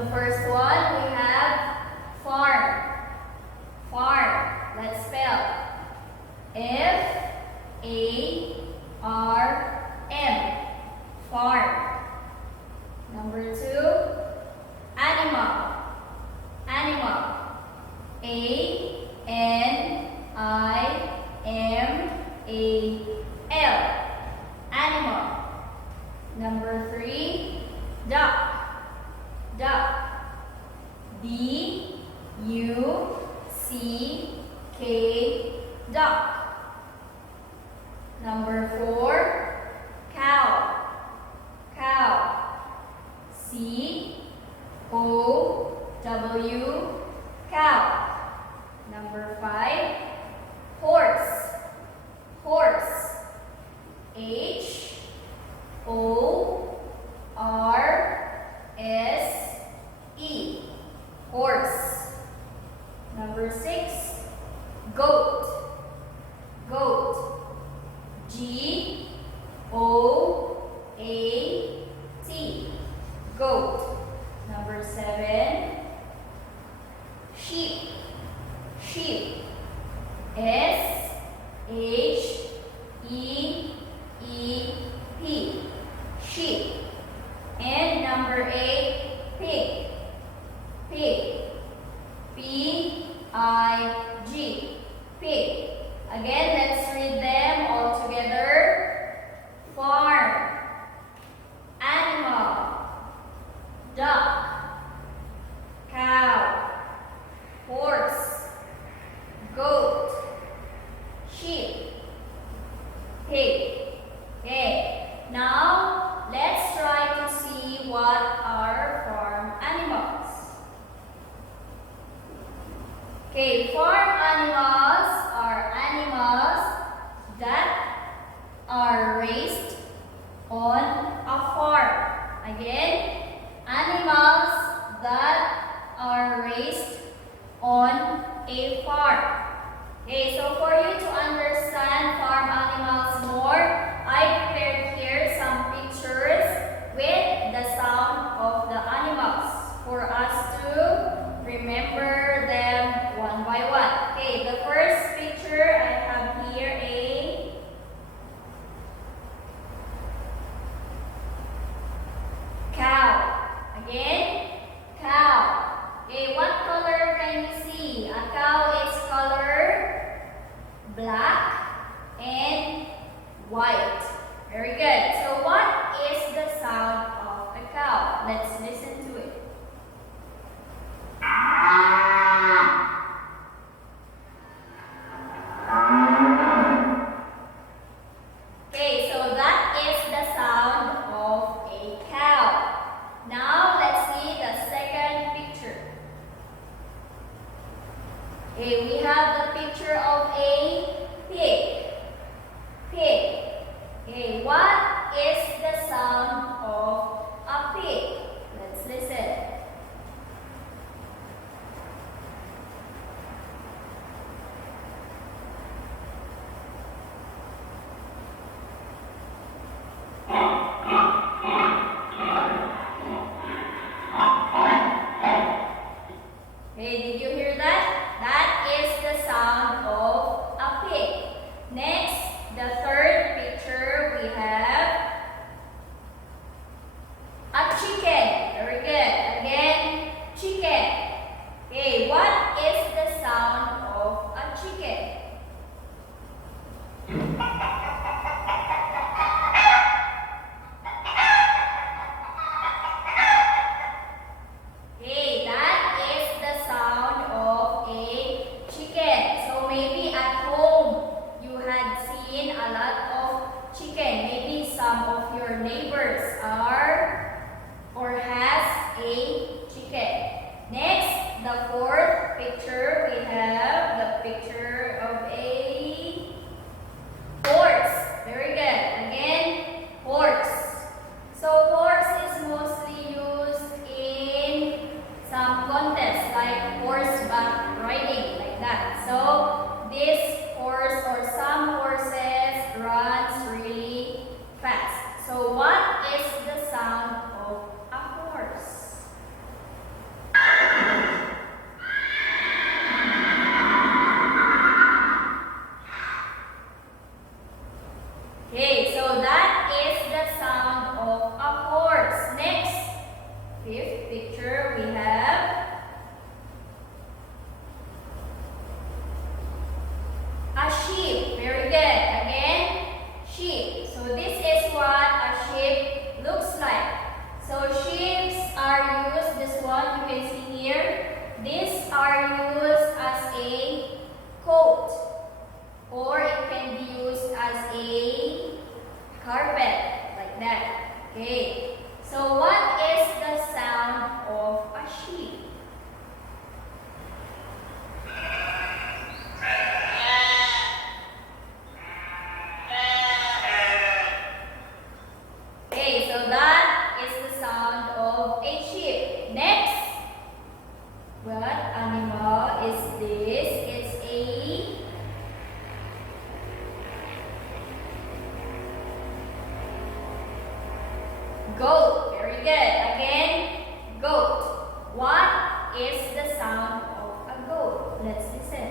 The first one we have farm. Farm. Let's spell. F-A-R-M. Farm. Number 2, animal. Animal. A-N-I-M-A-L. Animal. Number 3, duck. Duck. D-U-C-K. Duck. Number 4, cow. Cow. C-O-W. Cow. Number 5, horse. Horse. H-O-R-S-E. Horse. Number 6, goat. Goat. G-O-A-T. Goat. Number 7, sheep. Sheep. S-H-E-E-P. Sheep. And number 8, pig. Pig. P-I-G. Pig. Again, let's read them all together. Farm. Animal. Duck. Cow. Horse. Goat. Sheep. Pig. Okay. Now, let's try to see what are farm animals. Okay, farm animals are animals that are raised on a farm. Again, animals that are raised on a farm. Okay, so for you to understand farm animals more, I prepared here some pictures with the sound of the animals for us to remember them one by one. Okay, the first picture I have here a cow. Again, cow. Okay, what color can you see? A cow is color black and white. Very good. So what is the sound of a cow? Let's listen to it. Okay, so that is the sound of a cow. Now let's see the second picture. Okay, we have the picture of a pig. Pig. Okay, what is the sound of a pig? Let's listen. Okay, did you hear that? That is the sound of a pig. Next, the third picture we have a chicken. Very good. Again, chicken. Okay, what is the sound of a chicken? Okay, that is the sound of a chicken. So maybe at home you had seen a lot of chicken. Maybe some of your neighbors are or has a chicken. Next, the fourth picture we have the picture of a horse. Very good. Again, horse. So horse is mostly used in some contests like horseback riding, like that. So this horse or some horses runs really fast. So what is the sound of a horse? fifth picture we have a sheep. Very good. Again, sheep. So this is what a sheep looks like. So sheep are used, this one you can see here, these are used as a coat, or it can be used as a carpet, like that. Okay. So what is the sound of a sheep? Okay, so that is the sound of a sheep. Next, what animal is this? It's a goat. Very good. Again, goat. What is the sound of a goat? Let's listen.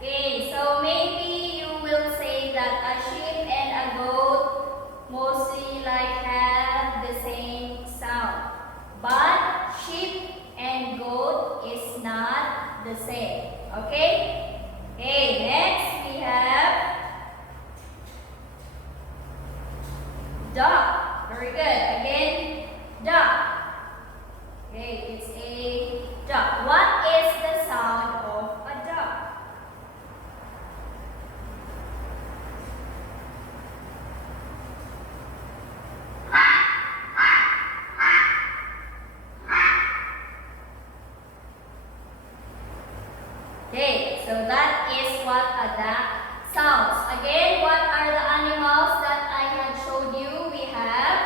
Okay, so maybe you will say that a sheep and a goat mostly like have the same sound. But sheep and goat is not the same. Okay? Okay, next we have duck. Very good. Again, duck. Okay, it's a duck. What is the sound of a duck? Okay, so that is what a duck sounds. Again, what are the animals that I had showed you? We have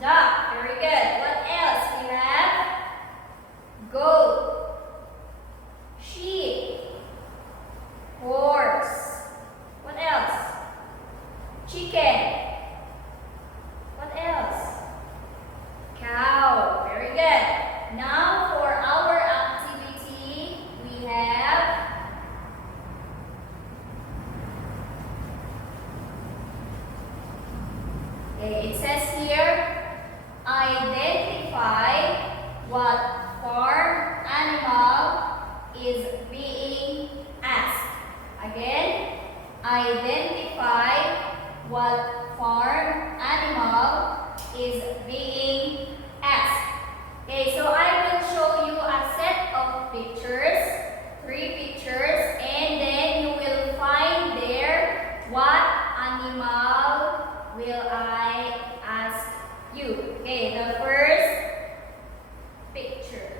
duck. Very good. What else? We have goat, sheep, horse. What else? Chicken. What else? Cow. Very good. Now for our activity, we have okay, it says here, identify what farm animal is being asked. Again, identify what farm animal is being asked. Okay, so I will show you a set of pictures, 3 pictures, and then you will find there what animal will I ask you. Okay, the first picture.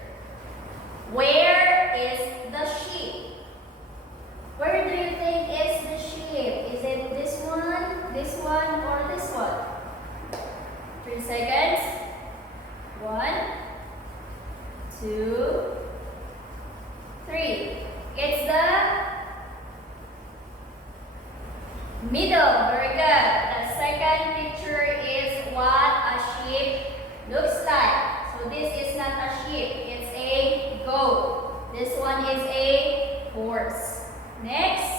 Where is the sheep? Where do you think is the sheep? Is it this one, or this one? 3 seconds. 1, 2, 3. It's the middle. Very good. The second picture is what a sheep looks like. So this is not a sheep. It's a goat. This one is a horse. Next.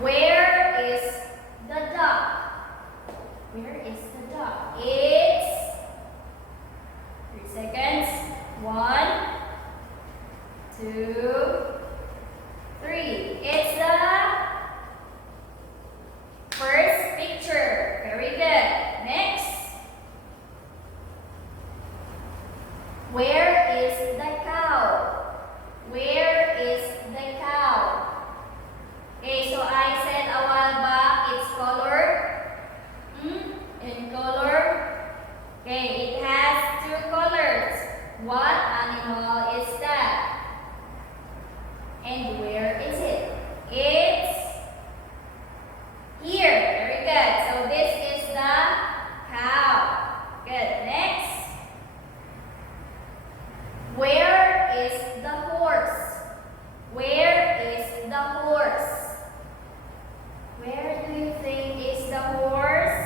Where is the duck? Where is the duck? It's 3 seconds. 1, 2, 3. It's the first picture. Very good. Next. Where is the cow? Where is the cow? Okay, so I said a while back it's colored. In color. Okay, it has 2 colors. What animal is that? And where is it? It's here. Very good. So this is the cow. Good. Next. Where is the horse? Where is the horse? Where do you think is the horse?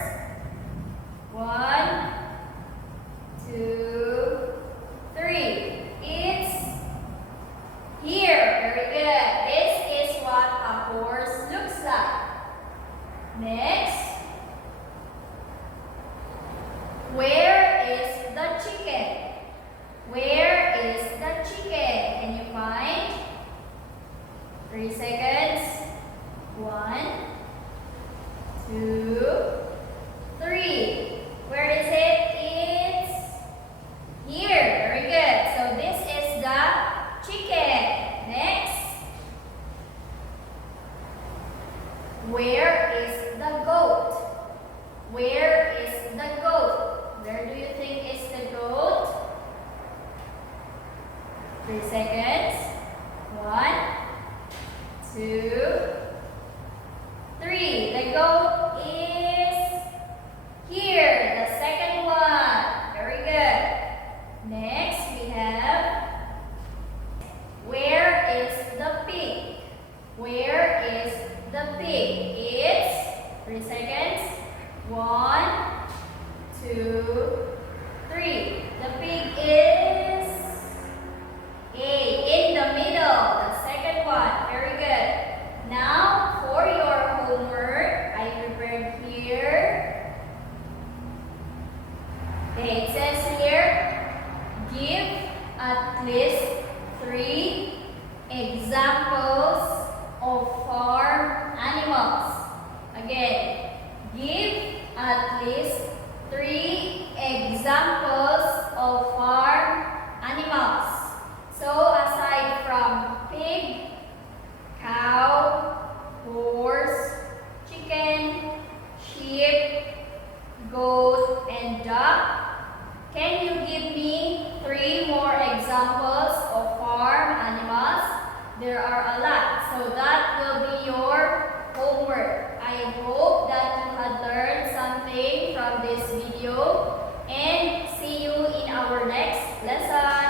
1, 2, 3. It's here. 3 seconds. 1, 2, 3. Where is it? It's here. Very good. So this is the chicken. Next. Where is the goat? Where is the goat? Where do you think is the goat? 3 seconds. 1, 2, 3. The goat is here. The second one. Very good. Next we have, where is the pig? Where is the pig? It's 3 seconds. 1, 2, 3. The pig is in the middle. The second one. Very good. Now for your homework, I prepared here. Okay, it says here, give at least 3 examples of farm animals. Again, give at least 3 examples of farm animals. So aside from pig, cow, horse, chicken, sheep, goat, and duck, can you give me 3 more examples of farm animals? There are a lot, so that will be your homework. I hope that you had learned something from this video, and see you in our next lesson.